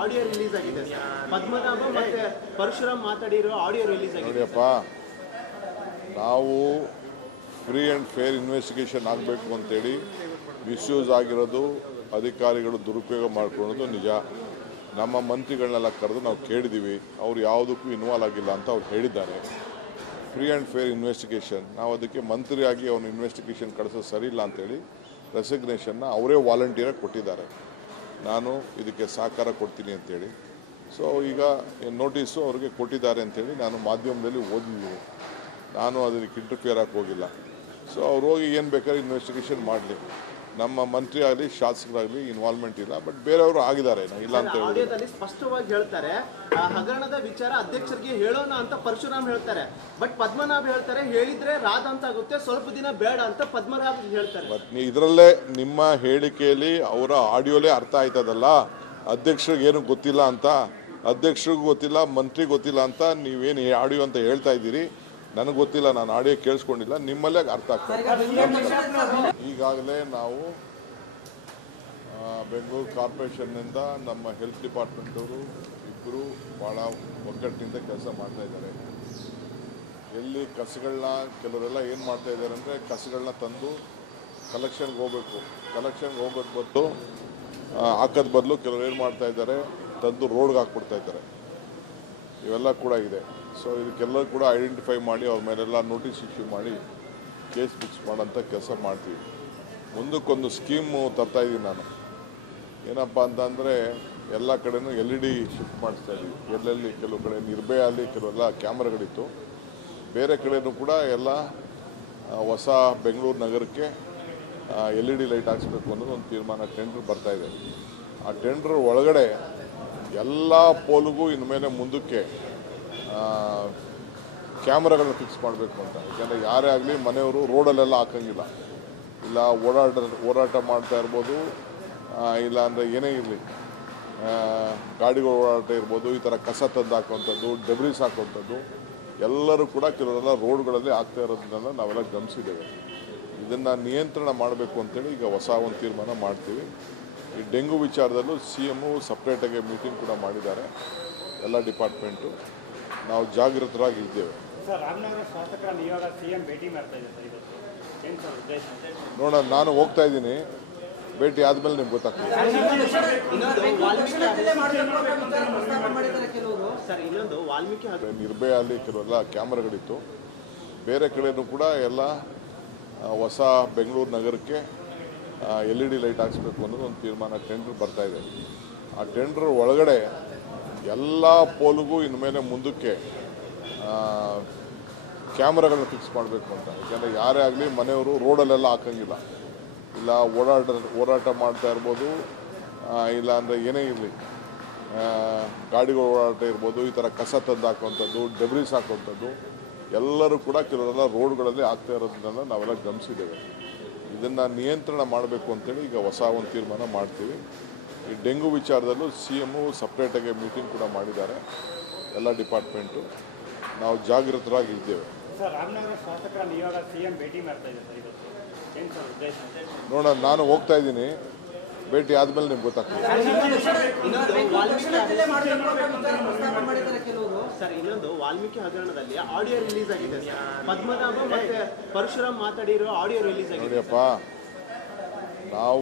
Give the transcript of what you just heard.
Audio release ಆಗಿದೆ. ಪದ್ಮನಾಭ ಮತ್ತೆ Parashuram ಮಾತಾಡಿರೋ audio release ಆಗಿದೆ. ನೋಡಿಯಪ್ಪ, ನಾವು ಫ್ರೀ ಆ್ಯಂಡ್ ಫೇರ್ ಇನ್ವೆಸ್ಟಿಗೇಷನ್ ಆಗಬೇಕು ಅಂತೇಳಿ ಮಿಸ್ಯೂಸ್ ಆಗಿರೋದು, ಅಧಿಕಾರಿಗಳು ದುರುಪಯೋಗ ಮಾಡ್ಕೊಳ್ಳೋದು ನಿಜ. ನಮ್ಮ ಮಂತ್ರಿಗಳನ್ನೆಲ್ಲ ಕರೆದು ನಾವು ಕೇಳಿದ್ದೀವಿ, ಅವ್ರು ಯಾವುದಕ್ಕೂ ಇನ್ವಾಲ್ವ್ ಆಗಿಲ್ಲ ಅಂತ ಅವ್ರು ಹೇಳಿದ್ದಾರೆ. ಫ್ರೀ ಆ್ಯಂಡ್ ಫೇರ್ ಇನ್ವೆಸ್ಟಿಗೇಷನ್, ನಾವು ಅದಕ್ಕೆ ಮಂತ್ರಿಯಾಗಿ ಅವನು ಇನ್ವೆಸ್ಟಿಗೇಷನ್ ಕಳಿಸೋದು ಸರಿ ಇಲ್ಲ ಅಂತೇಳಿ ರೆಸಿಗ್ನೇಷನ್ನ ಅವರೇ ವಾಲಂಟಿಯರಾಗಿ ಕೊಟ್ಟಿದ್ದಾರೆ. ನಾನು ಇದಕ್ಕೆ ಸಹಕಾರ ಕೊಡ್ತೀನಿ ಅಂತೇಳಿ. ಸೊ ಈಗ ನೋಟಿಸು ಅವ್ರಿಗೆ ಕೊಟ್ಟಿದ್ದಾರೆ ಅಂತೇಳಿ ನಾನು ಮಾಧ್ಯಮದಲ್ಲಿ ಓದಿದ್ದೀನಿ. ನಾನು ಅದಕ್ಕೆ ಇಂಟರ್ಫಿಯರ್ ಆಗಿ ಹೋಗಿಲ್ಲ. ಸೊ ಅವ್ರು ಹೋಗಿ ಏನು ಬೇಕಾದ್ರೆ ಇನ್ವೆಸ್ಟಿಗೇಷನ್ ಮಾಡಲಿ. ನಮ್ಮ ಮಂತ್ರಿ ಆಗಲಿ ಶಾಸಕರಾಗಲಿ ಇನ್ವಾಲ್ವ್ಮೆಂಟ್ ಇಲ್ಲ. ಬಟ್ ಬೇರೆಯವರು ಆಗಿದ್ದಾರೆ, ಇಲ್ಲ ಅಂತ ಹೇಳಿ ಸ್ಪಷ್ಟವಾಗಿ ಹೇಳ್ತಾರೆ. ಹಗರಣದ ವಿಚಾರ ಅಧ್ಯಕ್ಷರಿಗೆ ಹೇಳೋಣ ಅಂತ ಪರಶುರಾಮ್ ಹೇಳ್ತಾರೆ. ಬಟ್ ಪದ್ಮನಾಭ ಹೇಳ್ತಾರೆ ಹೇಳಿದ್ರೆ ರಾದ ಅಂತ ಆಗುತ್ತೆ, ಸ್ವಲ್ಪ ದಿನ ಬೇಡ ಅಂತ ಪದ್ಮನಾಭ ಹೇಳ್ತಾರೆ. ಬಟ್ ಇದರಲ್ಲೇ ನಿಮ್ಮ ಹೇಳಿಕೆಯಲ್ಲಿ ಅವರ ಆಡಿಯೋಲೇ ಅರ್ಥ ಆಯ್ತದಲ್ಲ, ಅಧ್ಯಕ್ಷರಿಗೆ ಏನು ಗೊತ್ತಿಲ್ಲ ಅಂತ. ಅಧ್ಯಕ್ಷರಿಗೂ ಗೊತ್ತಿಲ್ಲ, ಮಂತ್ರಿ ಗೊತ್ತಿಲ್ಲ ಅಂತ ನೀವೇನು ಆಡಿಯೋ ಅಂತ ಹೇಳ್ತಾ ಇದ್ದೀರಿ. ನನಗೆ ಗೊತ್ತಿಲ್ಲ, ನಾನು ಆಡಿಯೋ ಕೇಳಿಸ್ಕೊಂಡಿಲ್ಲ. ನಿಮ್ಮಲ್ಲೇ ಅರ್ಥ ಆಗ್ತದೆ. ಈಗಾಗಲೇ ನಾವು ಬೆಂಗಳೂರು ಕಾರ್ಪೊರೇಷನ್ನಿಂದ ನಮ್ಮ ಹೆಲ್ತ್ ಡಿಪಾರ್ಟ್ಮೆಂಟವರು ಇಬ್ಬರು ಭಾಳ ಒಗ್ಗಟ್ಟಿನಿಂದ ಕೆಲಸ ಮಾಡ್ತಾಯಿದ್ದಾರೆ. ಎಲ್ಲಿ ಕಸಗಳನ್ನ ಕೆಲವರೆಲ್ಲ ಏನು ಮಾಡ್ತಾಯಿದ್ದಾರೆ ಅಂದರೆ, ಕಸಗಳನ್ನ ತಂದು ಕಲೆಕ್ಷನ್ಗೆ ಹೋಗಬೇಕು. ಕಲೆಕ್ಷನ್ಗೆ ಹೋಗೋದು ಬದಲು ಹಾಕೋದು ಬದಲು ಕೆಲವರು ಏನು ಮಾಡ್ತಾಯಿದ್ದಾರೆ, ತಂದು ರೋಡ್ಗೆ ಹಾಕ್ಬಿಡ್ತಾಯಿದ್ದಾರೆ. ಇವೆಲ್ಲ ಕೂಡ ಇದೆ. ಸೊ ಇದಕ್ಕೆಲ್ಲರೂ ಕೂಡ ಐಡೆಂಟಿಫೈ ಮಾಡಿ ಅವ್ರ ಮೇಲೆಲ್ಲ ನೋಟಿಸ್ ಇಶ್ಯೂ ಮಾಡಿ ಕೇಸ್ ಫಿಕ್ಸ್ ಮಾಡೋಂಥ ಕೆಲಸ ಮಾಡ್ತೀವಿ. ಮುಂದಕ್ಕೊಂದು ಸ್ಕೀಮು ತರ್ತಾಯಿದ್ದೀನಿ ನಾನು. ಏನಪ್ಪ ಅಂತಂದರೆ, ಎಲ್ಲ ಕಡೆನೂ LED ಶಿಫ್ಟ್ ಮಾಡಿಸ್ತಾ ಇದ್ದೀವಿ. ಎಲ್ಲೆಲ್ಲಿ ಕೆಲವು ಕಡೆ ನಿರ್ಭಯಲ್ಲಿ ಕೆಲವೆಲ್ಲ ಕ್ಯಾಮ್ರಾಗಳಿತ್ತು. ಬೇರೆ ಕಡೆಯೂ ಕೂಡ ಎಲ್ಲ ಹೊಸ ಬೆಂಗಳೂರು ನಗರಕ್ಕೆ LED ಲೈಟ್ ಹಾಕ್ಸ್ಬೇಕು ಅನ್ನೋದು ಒಂದು ತೀರ್ಮಾನ, ಟೆಂಡರ್ ಬರ್ತಾಯಿದೆ. ಆ ಟೆಂಡರ್ ಒಳಗಡೆ ಎಲ್ಲ ಪೋಲ್ಗೂ ಇನ್ಮೇಲೆ ಮುಂದಕ್ಕೆ ಕ್ಯಾಮ್ರಾಗಳನ್ನ ಫಿಕ್ಸ್ ಮಾಡಬೇಕು ಅಂತ. ಯಾಕೆಂದರೆ ಯಾರೇ ಆಗಲಿ ಮನೆಯವರು ರೋಡಲ್ಲೆಲ್ಲ ಹಾಕಂಗಿಲ್ಲ. ಇಲ್ಲ ಓಡಾಟ ಮಾಡ್ತಾ ಇರ್ಬೋದು, ಇಲ್ಲ ಅಂದರೆ ಏನೇ ಇರಲಿ, ಗಾಡಿಗಳು ಓಡಾಟ ಇರ್ಬೋದು, ಈ ಥರ ಕಸ ತಂದು ಹಾಕುವಂಥದ್ದು, ಡೆಬ್ರಿಸ್ ಹಾಕುವಂಥದ್ದು ಎಲ್ಲರೂ ಕೂಡ ಕೆಲವರೆಲ್ಲ ರೋಡ್ಗಳಲ್ಲಿ ಆಗ್ತಾ ಇರೋದನ್ನೆಲ್ಲ ನಾವೆಲ್ಲ ಗಮನಿಸಿದ್ದೇವೆ. ಇದನ್ನು ನಿಯಂತ್ರಣ ಮಾಡಬೇಕು ಅಂತೇಳಿ ಈಗ ಹೊಸ ಒಂದು ತೀರ್ಮಾನ ಮಾಡ್ತೀವಿ. ಈ ಡೆಂಗು ವಿಚಾರದಲ್ಲೂ CM ಸಪ್ರೇಟಾಗಿ ಮೀಟಿಂಗ್ ಕೂಡ ಮಾಡಿದ್ದಾರೆ. ಎಲ್ಲ ಡಿಪಾರ್ಟ್ಮೆಂಟು ನಾವು ಜಾಗೃತರಾಗಿ ಇದ್ದೇವೆ. ನೋಡೋಣ, ನಾನು ಹೋಗ್ತಾ ಇದ್ದೀನಿ. ಭೇಟಿ ಆದಮೇಲೆ ನಿಮ್ಗೆ ಗೊತ್ತಾಗ್ತದೆ. ನಿರ್ಭಯಲ್ಲಿ ಕೆಲವೆಲ್ಲ ಕ್ಯಾಮ್ರಾಗಳಿತ್ತು. ಬೇರೆ ಕಡೆಯೂ ಕೂಡ ಎಲ್ಲ ಹೊಸ ಬೆಂಗಳೂರು ನಗರಕ್ಕೆ LED ಲೈಟ್ ಹಾಕ್ಸ್ಬೇಕು ಅನ್ನೋದು ಒಂದು ತೀರ್ಮಾನ, ಟೆಂಡರ್ ಬರ್ತಾಯಿದೆ. ಆ ಟೆಂಡರ್ ಒಳಗಡೆ ಎಲ್ಲ ಪೋಲ್ಗೂ ಇನ್ಮೇಲೆ ಮುಂದಕ್ಕೆ ಕ್ಯಾಮ್ರಾಗಳನ್ನ ಫಿಕ್ಸ್ ಮಾಡಬೇಕು ಅಂತ. ಯಾಕೆಂದರೆ ಯಾರೇ ಆಗಲಿ ಮನೆಯವರು ರೋಡಲ್ಲೆಲ್ಲ ಹಾಕಂಗಿಲ್ಲ. ಇಲ್ಲ ಓಡಾಟ ಮಾಡ್ತಾ ಇರ್ಬೋದು, ಇಲ್ಲ ಅಂದರೆ ಏನೇ ಇರಲಿ, ಗಾಡಿಗಳು ಓಡಾಟ ಇರ್ಬೋದು, ಈ ಥರ ಕಸ ತಂದು ಹಾಕುವಂಥದ್ದು, ಡೆಬ್ರಿಸ್ ಹಾಕುವಂಥದ್ದು ಎಲ್ಲರೂ ಕೂಡ ಕೆಲವರೆಲ್ಲ ರೋಡ್ಗಳಲ್ಲಿ ಆಗ್ತಾ ಇರೋದನ್ನೆಲ್ಲ ನಾವೆಲ್ಲ ಗಮನಿಸಿದ್ದೇವೆ. ಇದನ್ನು ನಿಯಂತ್ರಣ ಮಾಡಬೇಕು ಅಂತೇಳಿ ಈಗ ಹೊಸ ಒಂದು ತೀರ್ಮಾನ ಮಾಡ್ತೀವಿ. ಈ ಡೆಂಗು ವಿಚಾರದಲ್ಲೂ CM ಸಪ್ರೇಟಾಗಿ ಮೀಟಿಂಗ್ ಕೂಡ ಮಾಡಿದ್ದಾರೆ. ಎಲ್ಲ ಡಿಪಾರ್ಟ್ಮೆಂಟು ನಾವು ಜಾಗೃತರಾಗಿ ಇದ್ದೇವೆ. ನೋಡೋಣ, ನಾನು ಹೋಗ್ತಾ ಇದ್ದೀನಿ. ಭೇಟಿ ಆದಮೇಲೆ ನಿಮ್ಗೆ ಗೊತ್ತಾಗ್ತದೆ. ಇನ್ನೊಂದು ವಾಲ್ಮೀಕಿ ಹಗರಣದಲ್ಲಿ ಆಡಿಯೋ ರಿಲೀಸ್ ಆಗಿದೆ. ಪದ್ಮನಾಭ ಮತ್ತೆ ಪರಶುರಾಮ್ ಮಾತಾಡಿರೋ ಆಡಿಯೋ ರಿಲೀಸ್ ಆಗಿದೆ. ನೋಡಿಯಪ್ಪ, ನಾವು